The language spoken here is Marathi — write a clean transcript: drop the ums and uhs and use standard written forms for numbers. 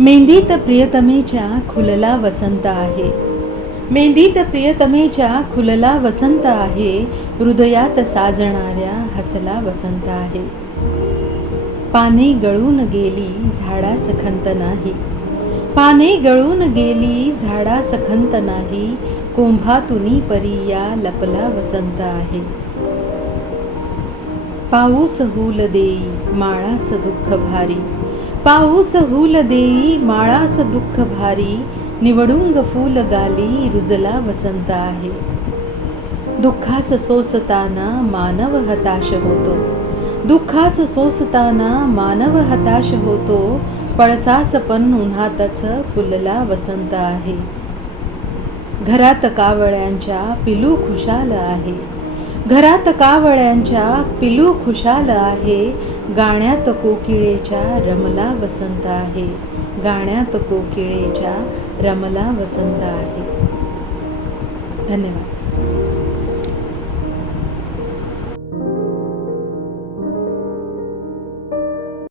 मेहंदीत प्रियतमेच्या खुलला वसंत आहे. मेहंदीत प्रियतमेच्या खुलला वसंत आहे. हृदयात साजणाऱ्या हसला वसंत आहे. पाने गळून गेली झाडास खंत नाही. पाने गळून गेली झाडास खंत नाही. कुंभातुनी परिया लपला वसंत आहे. पाऊस हूल देई माळास दुःख भारी. पाऊस हूल देई माळास दुःख भारी. निवडुंग फूल गाली रुजला वसंत आहे. दुःखास सोसताना मानव हताश होतो. दुःखास सोसताना मानव हताश होतो. पळसास पण उन्हातच फुलला वसंत आहे. घरात कावळ्यांच्या पिलू खुशाल आहे. घरात कावळ्यांच्या पिलू खुशाल आहे. गाण्यात कोकिळेच्या रमला वसंत आहे. गाण्यात कोकिळेच्या रमला वसंत आहे. धन्यवाद.